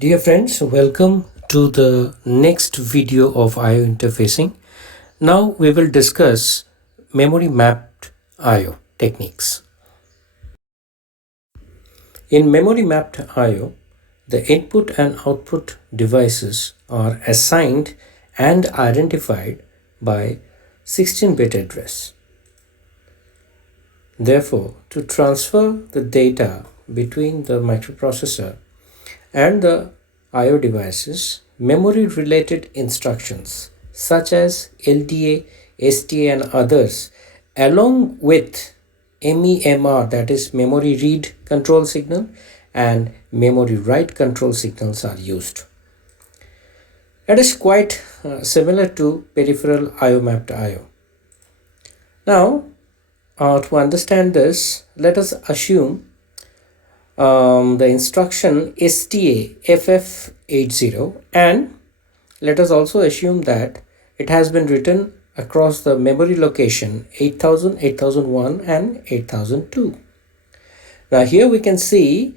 Dear friends, welcome to the next video of I/O interfacing. Now we will discuss memory mapped I/O techniques. In memory mapped I/O, the input and output devices are assigned and identified by 16-bit address. Therefore, to transfer the data between the microprocessor and the I/O devices, memory-related instructions such as LDA, STA and others, along with MEMR, that is memory read control signal, and memory write control signals are used. It is quite similar to peripheral I/O mapped I/O. Now, to understand this, let us assume the instruction STA FF80, and let us also assume that it has been written across the memory location 8000, 8001 and 8002. Now here we can see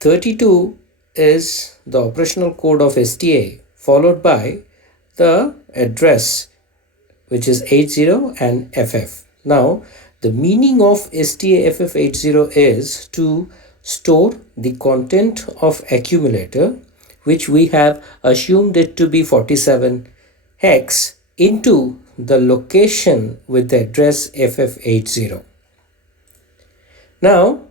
32 is the operational code of STA, followed by the address which is 80 and FF. Now the meaning of STA FF80 is to store the content of accumulator, which we have assumed it to be 47 hex, into the location with the address FF80. Now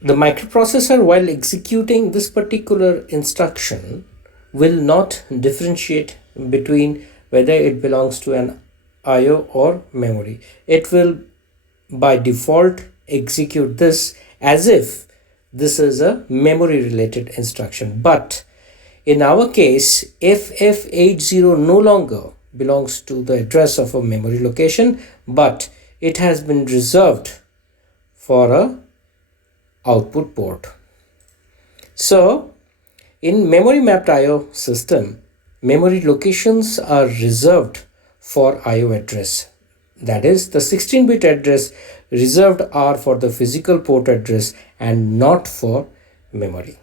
the microprocessor, while executing this particular instruction, will not differentiate between whether it belongs to an I/O or memory. It will by default execute this as if this is a memory related instruction. But in our case, FF80 no longer belongs to the address of a memory location, but it has been reserved for a output port. So in memory mapped I/O system, memory locations are reserved for I/O address. That is, the 16-bit address reserved are for the physical port address and not for memory.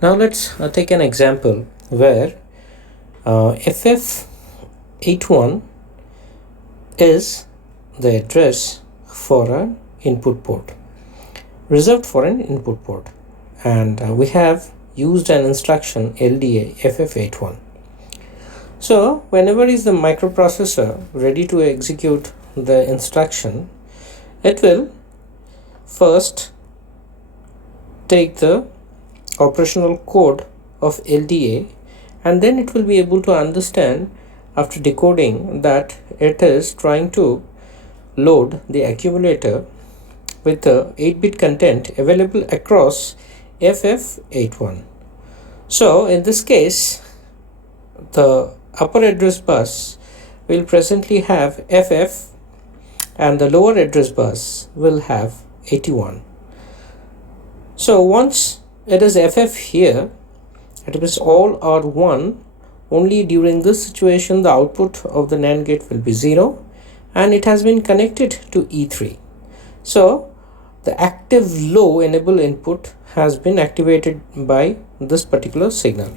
Now let's take an example where FF81 is the address for an input port, reserved for an input port, and we have used an instruction LDA FF81. So whenever is the microprocessor ready to execute the instruction, it will first take the operational code of LDA, and then it will be able to understand after decoding that it is trying to load the accumulator with the 8-bit content available across FF81. So in this case, the upper address bus will presently have FF and the lower address bus will have 81. So once it is FF here, it means all are 1. Only during this situation the output of the NAND gate will be 0, and it has been connected to E3. So the active low enable input has been activated by this particular signal.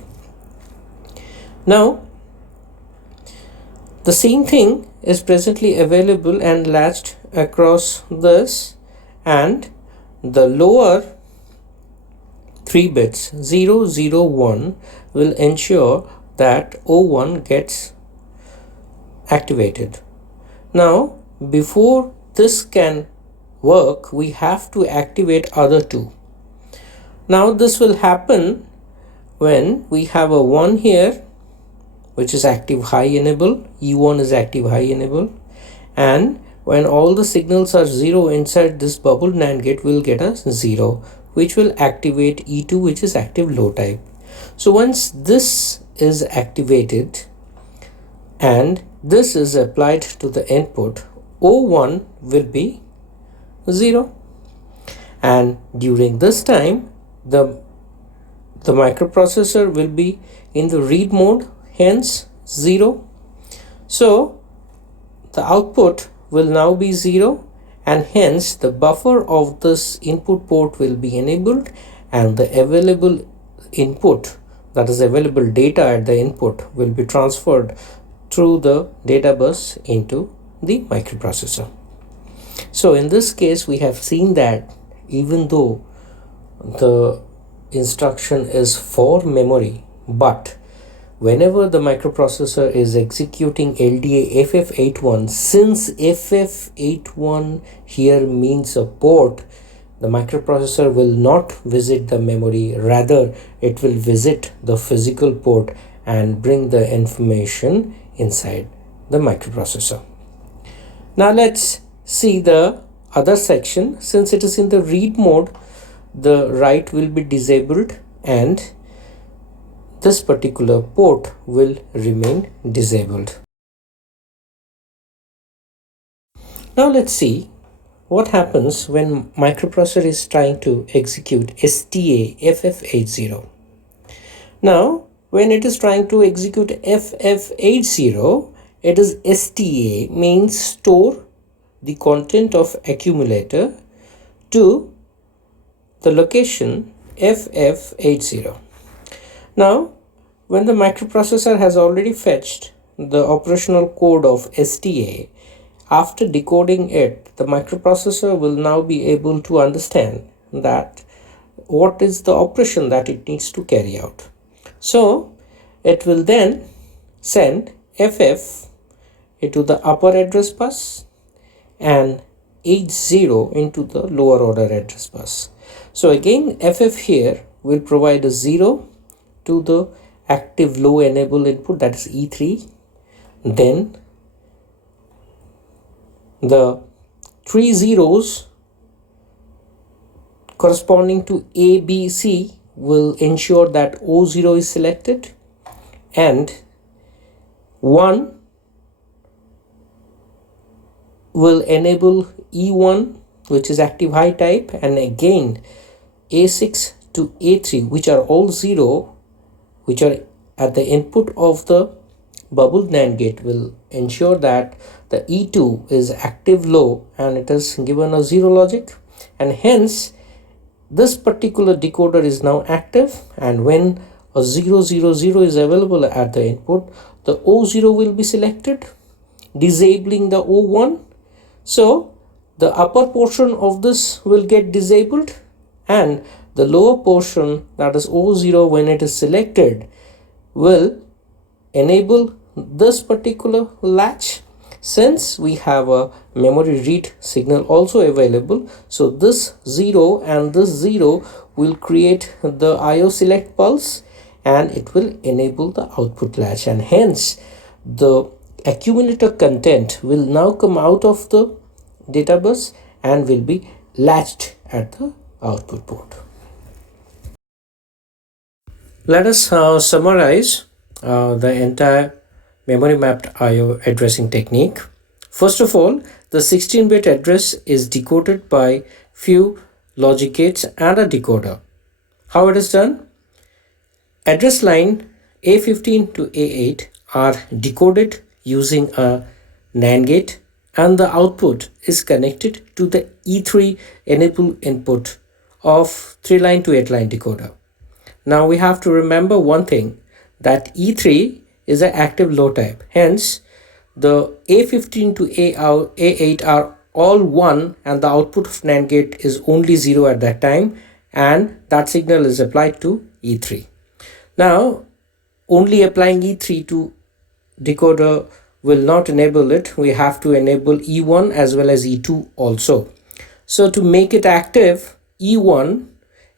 Now the same thing is presently available and latched across this, and the lower 3 bits 0, 0, 1 will ensure that O1 gets activated. Now before this can work, we have to activate other two. Now this will happen when we have a 1 here, which is active high enable, E1 is active high enable, and when all the signals are 0 inside this bubble, NAND gate will get a 0, which will activate E2, which is active low type. So once this is activated and this is applied to the input, O1 will be 0, and during this time the microprocessor will be in the read mode, hence 0. So the output will now be 0 and hence the buffer of this input port will be enabled, and the available input, that is available data at the input, will be transferred through the data bus into the microprocessor. So in this case, we have seen that even though the instruction is for memory, but whenever the microprocessor is executing LDA FF81, since FF81 here means a port, the microprocessor will not visit the memory, rather it will visit the physical port and bring the information inside the microprocessor. Now let's see the other section. Since it is in the read mode, the write will be disabled and this particular port will remain disabled. Now let's see what happens when microprocessor is trying to execute STA FF80. Now when it is trying to execute FF80, it is STA, means store the content of accumulator to the location FF80. Now when the microprocessor has already fetched the operational code of STA, after decoding it, the microprocessor will now be able to understand that what is the operation that it needs to carry out. So it will then send FF into the upper address bus and 80 into the lower order address bus. So again, FF here will provide a 0 to the active low enable input, that is E3. Then the 3 zeros corresponding to A, B, C will ensure that O0 is selected, and 1 will enable E1, which is active high type, and again A6 to A3, which are all 0, which are at the input of the bubble NAND gate, will ensure that the E2 is active low and it is given a 0 logic, and hence this particular decoder is now active, and when a 000 is available at the input, the O0 will be selected, disabling the O1. So the upper portion of this will get disabled, and the lower portion, that is O0, when it is selected, will enable this particular latch. Since we have a memory read signal also available, so this 0 and this 0 will create the IO select pulse and it will enable the output latch, and hence the accumulator content will now come out of the data bus and will be latched at the output port. Let us summarize the entire memory mapped IO addressing technique. First of all, the 16-bit address is decoded by few logic gates and a decoder. How it is done? Address line A15 to A8 are decoded using a NAND gate, and the output is connected to the E3 enable input of 3-line to 8-line decoder. Now we have to remember one thing, that E3 is an active low type, hence the A15 to A8 are all 1 and the output of NAND gate is only 0 at that time, and that signal is applied to E3. Now only applying E3 to decoder will not enable it, we have to enable E1 as well as E2 also. So to make it active, E1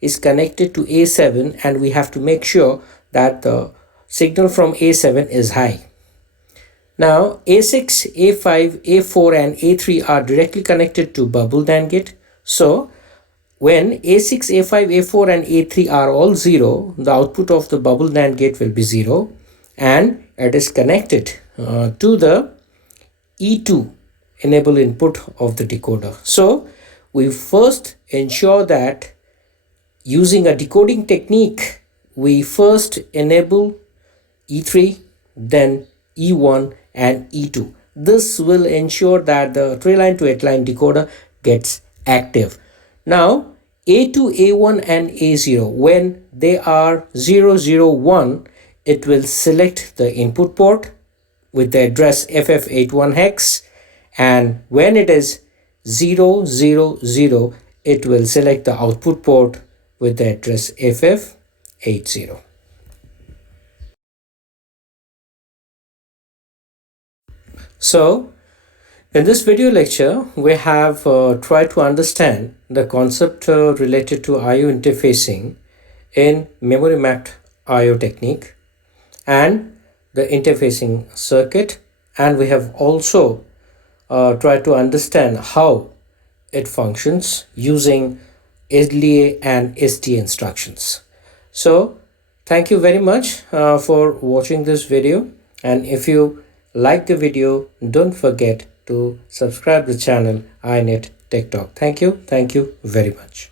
is connected to A7 and we have to make sure that the signal from A7 is high. Now A6, A5, A4 and A3 are directly connected to bubble NAND gate. So when A6, A5, A4 and A3 are all 0, the output of the bubble NAND gate will be 0 and it is connected to the E2 enable input of the decoder. So we first ensure that using a decoding technique, we first enable E3, then E1 and E2. This will ensure that the 3-line to 8-line decoder gets active. Now A2, A1 and A0, when they are 001, it will select the input port with the address FF81 hex, and when it is 000, it will select the output port with the address FF80. So in this video lecture, we have tried to understand the concept related to I/O interfacing in memory mapped I/O technique and the interfacing circuit, and we have also tried to understand how it functions using LDA and STA instructions. So thank you very much for watching this video, and if you like the video, don't forget to subscribe the channel iNet Tech Talk. Thank you very much.